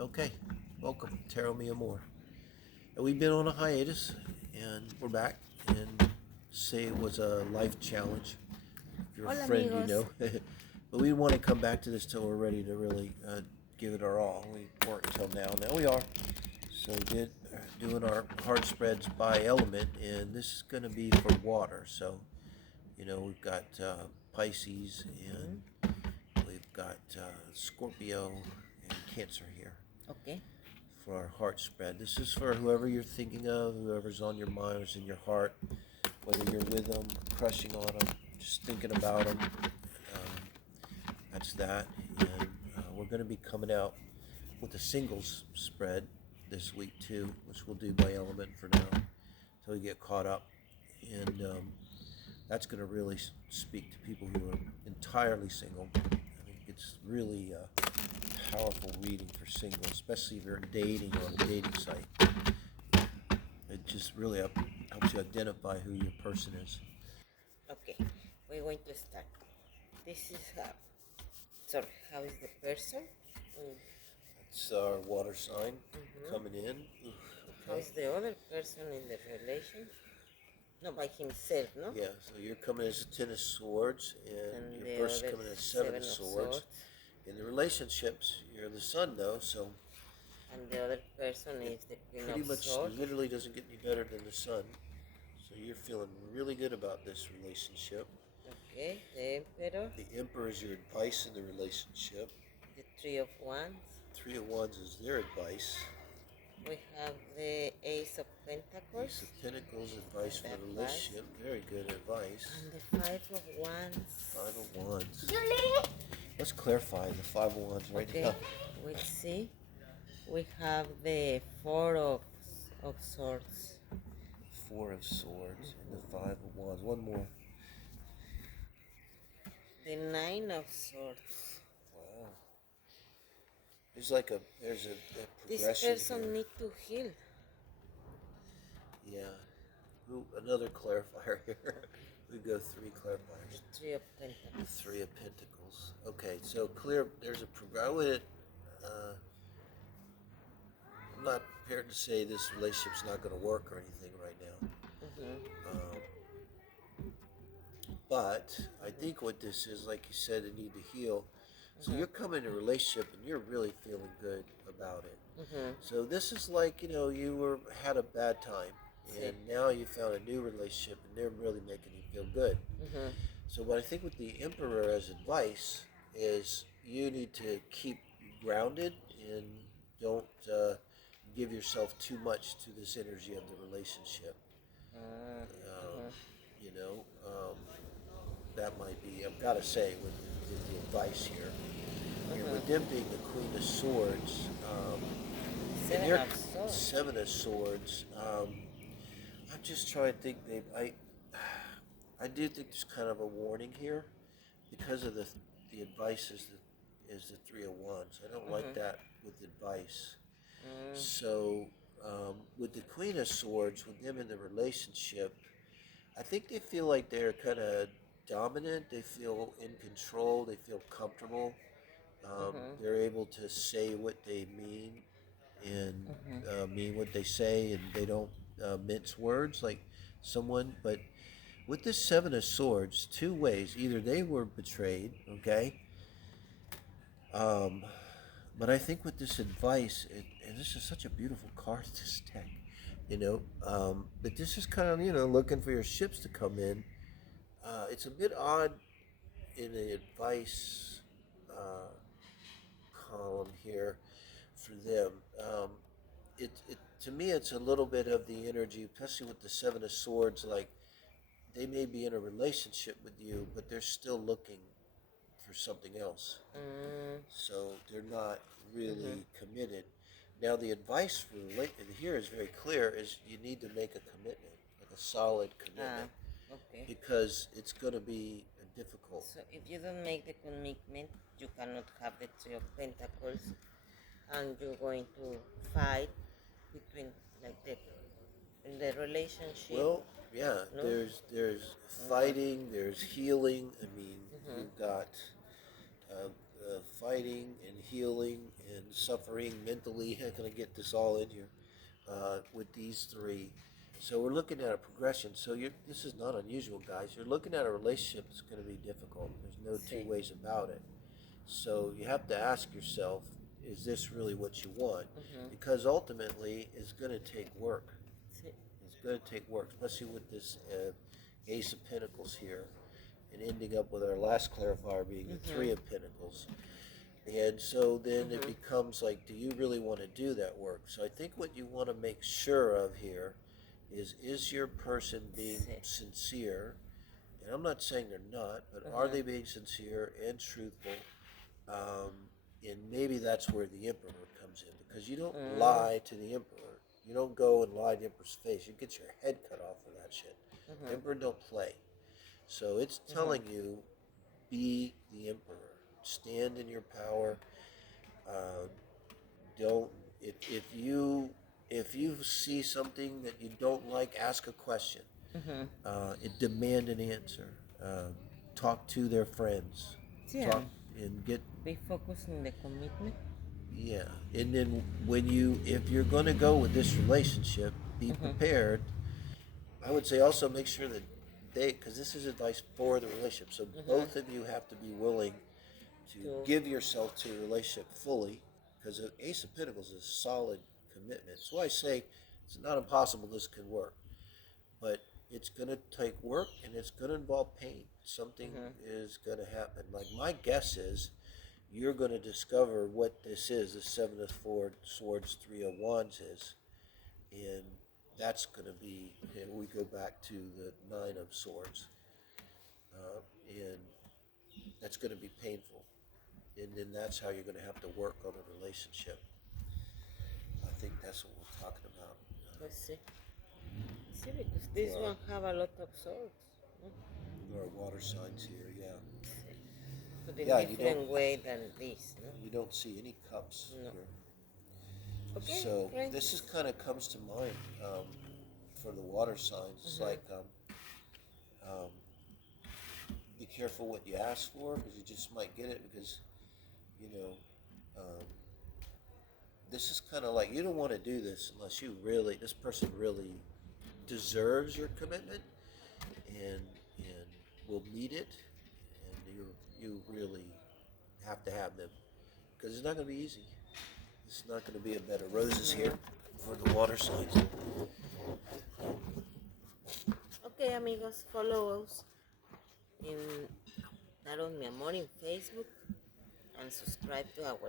Okay, welcome, Taro Mia Moore. We've been on a hiatus, and we're back. And say it was a life challenge. If you're a Hola friend, you amigos. know. But we want to come back to this till we're ready to really give it our all. We weren't until now. Now we are. So we did doing our hard spreads by element, and this is going to be for water. So we've got Pisces Mhm. and we've got Scorpio and Cancer here Okay. for our heart spread. This is for whoever you're thinking of, whoever's on your mind, who's in your heart, whether you're with them, crushing on them, just thinking about them. That's that. And we're going to be coming out with a singles spread this week too, which we'll do by element for now until we get caught up. And that's going to really speak to people who are entirely single. I think it's really a powerful reading for singles, especially if you're dating on a dating site. It just really helps you identify who your person is. Okay. We're going to start. This is how. Sorry. How is the person? Mm. It's our water sign Mhm. coming in. How Okay. is the other person in the relation? No, by himself, no. Yeah, so you're coming as a Ten of Swords, and And your the person's other coming as Seven of seven of Swords. swords. In the relationships, you're the Sun, though, so And the other person it is the queen pretty of much swords. literally doesn't get any better than the Sun. So you're feeling really good about this relationship. Okay. The emperor. The Emperor is your advice in the relationship. The three of wands. Three of Wands is their advice. We have the ace of Ace pentacles. of Pentacles, advice for The the advice. relationship. Very good advice. And the five of wands. Five of Wands. Let's clarify the Five of Wands right Okay. now. We'll see. We have the four of swords. Four of Swords and the Five of Wands. One more. The nine of swords. Wow. There's a This progression person here. need to heal. Yeah. Ooh, another clarifier here. We go three clarifiers. The three of pentacles. Three of Pentacles. Okay, so clear. There's a. I would. Uh, I'm not prepared to say this relationship's not going to work or anything right now. Mm-hmm. But I think what this is, like you said, they need to heal. So Mm-hmm. you're coming in a relationship and you're really feeling good about it. Mm-hmm. So this is like you had a bad time, and now you found a new relationship, and they're really making you feel good. Mm-hmm. So what I think with the Emperor as advice is you need to keep grounded and don't give yourself too much to this energy of the relationship. Um, Mm-hmm. you know, um, that might be, I've got to say, with the advice here. You're redempting the Queen of Swords. And Seven you're of swords. Seven of Swords. I'm just trying to think, babe. I do think there's kind of a warning here because of the advice is the Three of Wands. I don't like that with advice. Mm. So with the Queen of Swords, with them in the relationship, I think they feel like they're kind of dominant. They feel in control. They feel comfortable. They're able to say what they mean and mean what they say, and they don't mince words like someone. But with this Seven of Swords, two ways: either they were betrayed, okay. Um, but I think with this advice, and this is such a beautiful card, this deck, but this is kind of looking for your ships to come in. It's a bit odd in the advice uh, column here for them. It to me, it's a little bit of the energy, especially with the Seven of Swords. Like they may be in a relationship with you, but they're still looking for something else. Mm. So they're not Mm-hmm. really committed. Now the advice for here is very clear: is you need to make a commitment, like a solid Ah, commitment, okay. because it's going to be difficult. So if you don't make the commitment, you cannot have the three of pentacles, and you're going to fight between like the in the relationship. Well, yeah, No. there's fighting, there's healing. I mean, Mm-hmm. you've got of fighting and healing and suffering mentally. How can I get this all in here with these three? So we're looking at a progression. So this is not unusual, guys. You're looking at a relationship that's going to be difficult. There's no two ways about it. So you have to ask yourself, is this really what you want? Because ultimately, it's going to take work. It's going to take work, especially with this Ace of Pentacles here, and ending up with our last clarifier being the Three of Pentacles. And so then it becomes like, do you really want to do that work? So I think what you want to make sure of here is your person being sincere? And I'm not saying they're not, but are they being sincere and truthful? And maybe that's where the Emperor comes in, because you don't lie to the Emperor. You don't go and lie to the Emperor's face. You get your head cut off for that shit. Emperor don't play. So it's telling you, be the Emperor. Stand in your power. Don't if you see something that you don't like, ask a question. Demand an answer. Talk to their friends. Yeah. Talk and get. Be focused on the commitment. Yeah, and then if you're going to go with this relationship, be prepared. I would say also make sure that because this is advice for the relationship, so both of you have to be willing to give yourself to the relationship fully, because the Ace of Pentacles is a solid commitment. So I say it's not impossible this can work, but it's going to take work and it's going to involve pain. Something is going to happen. Like my guess is you're going to discover what this is, the Seven of Swords, Three of Wands is, and that's going to be, and we go back to the Nine of Swords, and that's going to be painful, and then that's how you're going to have to work on a relationship. I think that's what we're talking about. Let's see. See, because this one have a lot of swords. There are water signs here, yeah. But in Yeah, different way than this, no? You don't see any cups No. here. Okay, So great. this is kind of comes to mind for the water signs. It's like be careful what you ask for, because you just might get it, because this is kind of like, you don't want to do this unless this person really deserves your commitment and will meet it, and you really have to have them, because it's not going to be easy. It's not going to be a bed of roses here for the water signs. Okay, amigos, follow us in Tarot Mi Amor in Facebook and subscribe to our